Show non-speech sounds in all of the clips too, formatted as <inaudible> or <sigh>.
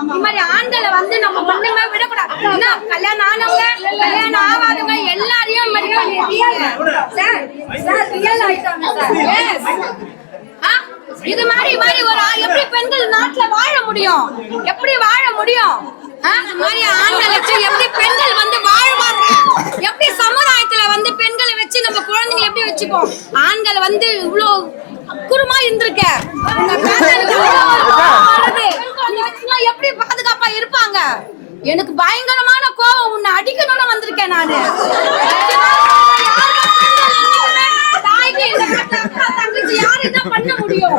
இந்த மாதிரி ஆண்களை வந்து நம்ம ஒண்ணுமே விடக்கூடாது. என்ன? கல்யாணம் ஆனவங்க கல்யாணம் ஆகாதவங்க எல்லாரையும் இந்த மாதிரி இது மாதிரி மாதிரி ஒரு எப்படி பெண்கள் நாட்டுல வாழ முடியும்? எப்படி வாழ முடியும்? இந்த மாதிரி ஆண்களை வச்சு எப்படி பெண்கள் வந்து வாழ்வாங்க? எப்படி சமுதாயத்துல வந்து பெண்களை வச்சு நம்ம குழந்தைங்களை எப்படி வச்சுப்போம்? ஆண்களை வந்து இவ்வளவு குருமா இருந்திருக்க உங்க பேரனுக்கு இவ்வளவு ஒரு கோவம் வருது. நீ வச்சுனா எப்படி பாதுகாப்பா இருப்பாங்க எனக்கு பயங்கரமான கோவம் உன்னை அடிக்கணும்னு வந்திருக்கேன் நானு. தாய்க்கு இந்த தங்கச்சி யாரு என்ன பண்ண முடியும்?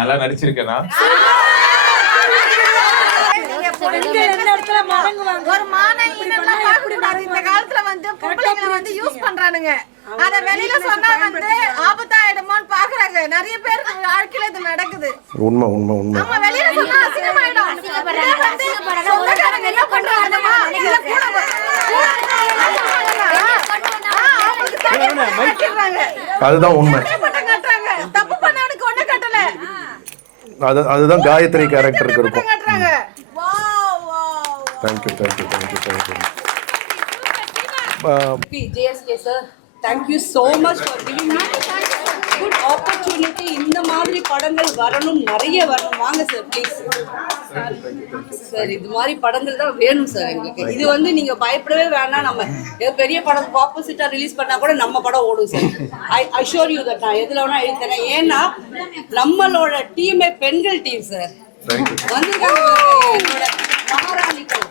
நல்லா நடிச்சிருக்கேனா? ஒரு. இந்த காலத்துல வந்து பொம்பளைங்களை வந்து யூஸ் பண்றானுங்க. அத வெளியில சொன்னா வந்து ஆபத்தாயிடுமோன்னு பாக்குறாங்க. நிறைய பேருக்கு வாழ்க்கையில இது நடக்குது. உண்மை உண்மை உண்மை. நம்ம வெளியில சொன்னா அசிங்கமாயிடும். சொந்தக்காரங்க என்ன பண்றாங்கம்மா இல்ல கூட. அதுதான் உண்மை தனி பட்டம் கட்டுறாங்க. தப்பு பண்ணவனுக்கு ஒண்ணும் கட்டல. அது அதுதான் காயத்ரி கேரக்டருக்கு இருக்கும். Thank you thank you thank you thank you thank you so much for giving me good opportunity. இந்த மாதிரி படங்கள் வரணும் நிறைய வரணும். வாங்க சார் ப்ளீஸ் சார் இது மாதிரி படங்கள் தான் வேணும் சார் எங்களுக்கு. இது வந்து நீங்க பயப்படவே வேணாம். நம்ம பெரிய படம் ஆப்போசிட்டா ரிலீஸ் பண்ணா கூட நம்ம படம் ஓடும் sir. I assure you that நான் எதுல வேணா எழுதி தரேன் ஏன்னா நம்மளோட டீமே பெண்கள் டீம் சார். வந்திருக்காங்க என்னோட மகாராணிகள்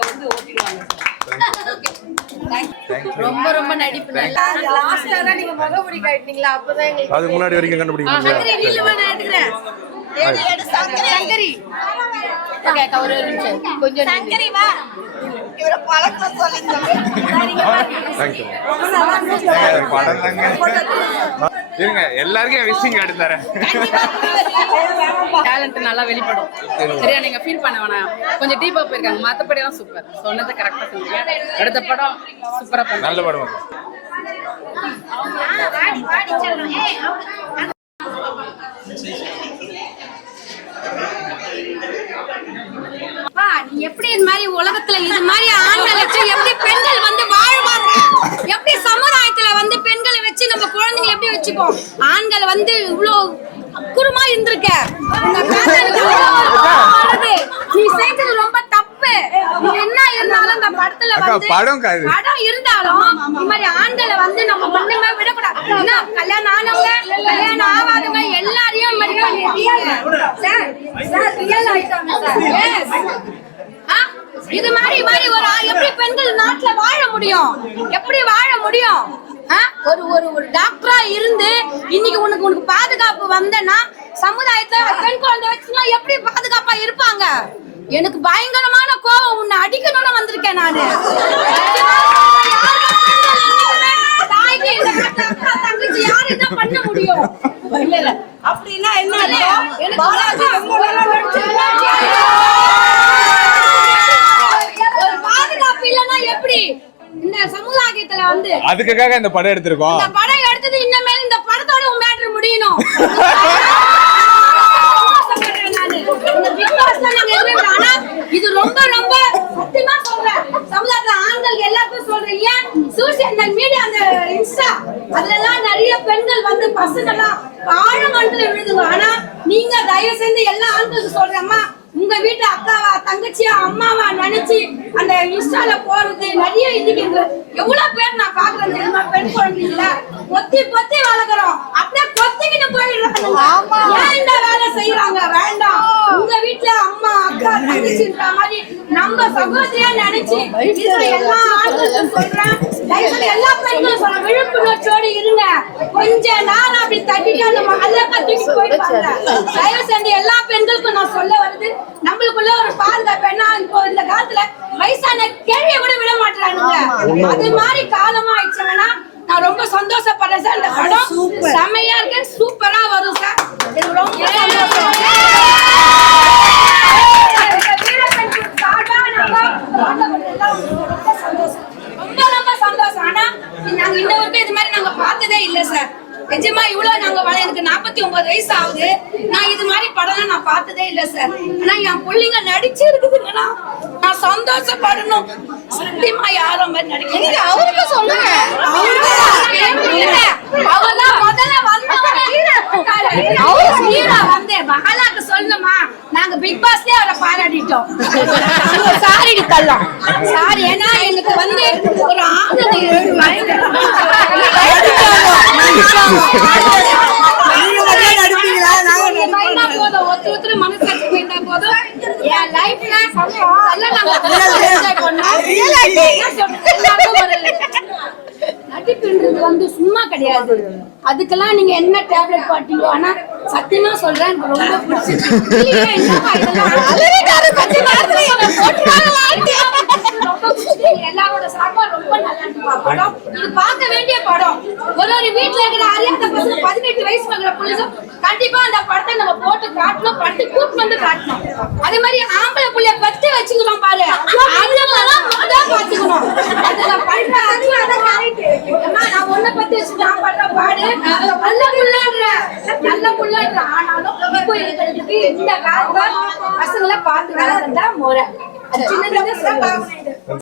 வந்து ஓட்டிடுவாங்க ரொம்ப ரொம்ப நடிப்பு. நல்லா லாஸ்டா தான் நீங்க முகமுடி காட்டினீங்களா? அப்பதான் எங்களுக்கு அதுக்கு முன்னாடி வரைக்கும் கண்டுபிடிக்க சங்கரி. சங்கரி. ஓகே அக்கா, ஒரு நிமிஷம். கொஞ்சம் சங்கரி வா. இவரை இருங்க எல்லாருக்கும் தரேன். டேலண்ட் நல்லா வெளிப்படும். சரியா நீங்க ஃபீல் பண்ண வேணாம். கொஞ்சம் டீப்பா போயிருக்காங்க. மத்தபடி எல்லாம் சூப்பர் சொன்னது கரெக்டா சொன்னீங்க அடுத்த படம் சூப்பரா பண்ணுங்க நல்ல படம் அப்பா, நீ எப்படி இது மாதிரி உலகத்துல இது மாதிரி ஆண்களை வச்சு எப்படி பெண்கள் வந்து வாழ்வாங்க? எப்படி சமுதாயத்துல வந்து பெண்களை வச்சு நம்ம குழந்தைங்களை எப்படி வச்சுப்போம்? ஆண்கள் வந்து இவ்வளோ குருமா இருந்திருக்க. நீ செஞ்சது ரொம்ப தப்பு. என்ன இருந்தாலும் அந்த படத்துல வந்து படம் இருந்தாலும் இந்த மாதிரி ஆண்களை வந்து நம்ம ஒண்ணுமே விடக்கூடாது. கல்யாணம் ஆனவங்க கல்யாணம் ஆகாதவங்க எல்லாரையும் இந்த. சார், ஆயிட்டாங்க? இது மாதிரி மாதிரி ஒரு எப்படி பெண்கள் நாட்டுல வாழ முடியும்? எப்படி வாழ முடியும்? ஆ? ஒரு ஒரு ஒரு டாக்டரா இருந்து இன்னைக்கு உனக்கு உனக்கு பாதுகாப்பு வந்தேன்னா சமுதாயத்துல பெண் குழந்தை வச்சுனா எப்படி பாதுகாப்பா இருப்பாங்க? எனக்கு பயங்கரமான கோவம் உன்னை அடிக்கணும்னு வந்திருக்கேன் நானு. தாய்க்கு இந்த தங்கச்சி யாரு என்ன பண்ண முடியும்? இல்ல இல்ல. அப்படின்னா என்ன? பாலாஜி ஒரு பாதுகாப்பு இல்லைன்னா எப்படி? இந்த சமுதாயத்துல வந்து அதுக்காக இந்த படம் எடுத்திருக்கோம். இந்த படம் எடுத்தது இன்னமேல் இந்த படத்தோட மேட்ரு முடியணும். இது ரொம்ப ரொம்ப சத்தியமா சொல்றேன். சமுதாயத்துல ஆண்கள் எல்லாருக்கும் சொல்றேன். ஏன்? சோசியல் மீடியா அந்த இன்ஸ்டா அதுல எல்லாம் நிறைய பெண்கள் வந்து பசங்க எல்லாம் ஆழ மனத்துல விழுதுங்க ஆனா நீங்க தயவு செஞ்சு எல்லா ஆண்களுக்கு சொல்றேம்மா உங்க வீட்டு அக்காவா தங்கச்சியா அம்மாவா நினைச்சு அந்த இன்ஸ்டால போறது நிறைய இதுக்கு எவ்வளவு பேர் நான் பாக்குறேன் தெரியுமா? பெண் குழந்தைங்கள? பொத்தி பொத்தி வளர்க்குறோம். அப்படியே கொத்திக்கிட்டு போயிடுறாங்க. ஏன் இந்த வேலை செய்யறாங்க வேண்டாம். உங்க வீட்டுல அம்மா அக்கா தங்கச்சின்ற மாதிரி நம்ம சகோதரியா நினைச்சு எல்லா ஆண்களுக்கும் சொல்றேன். எல்லா பெண்களும் சொல்ல விழிப்புணர்ச்சியோடு இருங்க. கொஞ்ச நாள் அப்படி தட்டிட்டு அந்த மகல்ல கத்திட்டு போயிருப்பாங்க. தயவு செஞ்சு எல்லா பெண்களுக்கும் நான் சொல்ல வருது. நம்மளுக்குள்ள ஒரு பாதுகாப்பு. என்ன இப்போ இந்த காலத்துல வயசான கேள்விய கூட விட மாட்டானுங்க அது மாதிரி காலமா ஆயிடுச்சுன்னா நான் ரொம்ப சந்தோஷப்படுறேன் சார். இந்த படம் செமையா இருக்கு சூப்பரா வரும் சார். ரொம்ப சந்தோஷம் வீரப்பன் சார்பா நாங்க பாண்டவர்கள் எல்லாம் ரொம்ப சந்தோஷம். ரொம்ப ரொம்ப சந்தோஷம் ஆனா நாங்க இன்ன வரைக்கும் இது மாதிரி நாங்க பார்த்ததே இல்ல சார் நிஜமா இவ்வளவு நாங்க வள- எனக்கு நாற்பத்தி ஒன்பது வயசு ஆகுது நான் இது மாதிரி படம்லாம் நான் பார்த்ததே இல்ல சார் ஆனா என் பிள்ளைங்க நடிச்சு இருக்குதுங்கன்னா நான் சந்தோஷப்படணும். சத்தியமா யாரும் நடிக்க அவருக்கு சொல்லுங்க. அவர்தான் முதல்ல வந்தவங்க. மகாலாக்கு சொல்லணுமா? நாங்க பிக் பாஸ்லயே அவரை பாராட்டிட்டோம். சாரி தள்ளோம் சாரி ஏன்னா எனக்கு வந்து ஒரு ஆனந்த போதும். ஒருத்தர் ஒருத்தர் மனசாட்சி பயந்தா போதும் என் லைஃப்ல <laughs> <laughs> நடிப்புன்றது வந்து சும்மா கிடையாது. அதுக்கெல்லாம் நீங்க என்ன டேப்லெட் பாட்டீங்களோ ஆனா சத்தியமா சொல்றேன் எனக்கு ரொம்ப பிடிச்சிருக்கு. <laughs> இல்லையே, என்னம்மா இதெல்லாம்? எல்லாரோட சார்பா ரொம்ப நல்லா படம் இது பார்க்க வேண்டிய படம். ஒரு ஒரு வீட்டுல இருக்கிற அறியாத பசங்க பதினெட்டு வயசு இருக்கிற புள்ளிசும் கண்டிப்பா அந்த படத்தை நம்ம போட்டு காட்டணும் படத்தை கூட்டு வந்து காட்டணும். அதே மாதிரி ஆம்பளை புள்ளைய பத்தி வச்சுக்கணும் பாரு. அதுலலாம் முத பாத்துக்கணும் அதுல பண்ற அதுல அத கரெக்ட் நான் ஒன்ன பத்தி வச்சு நான் பண்ற பாடு நல்ல புள்ளன்ற நல்ல புள்ளன்ற. ஆனாலும் இப்போ இருக்கிறதுக்கு இந்த காலத்துல பசங்களை பார்த்து வேலை வளர்க்கறதா முறை. அது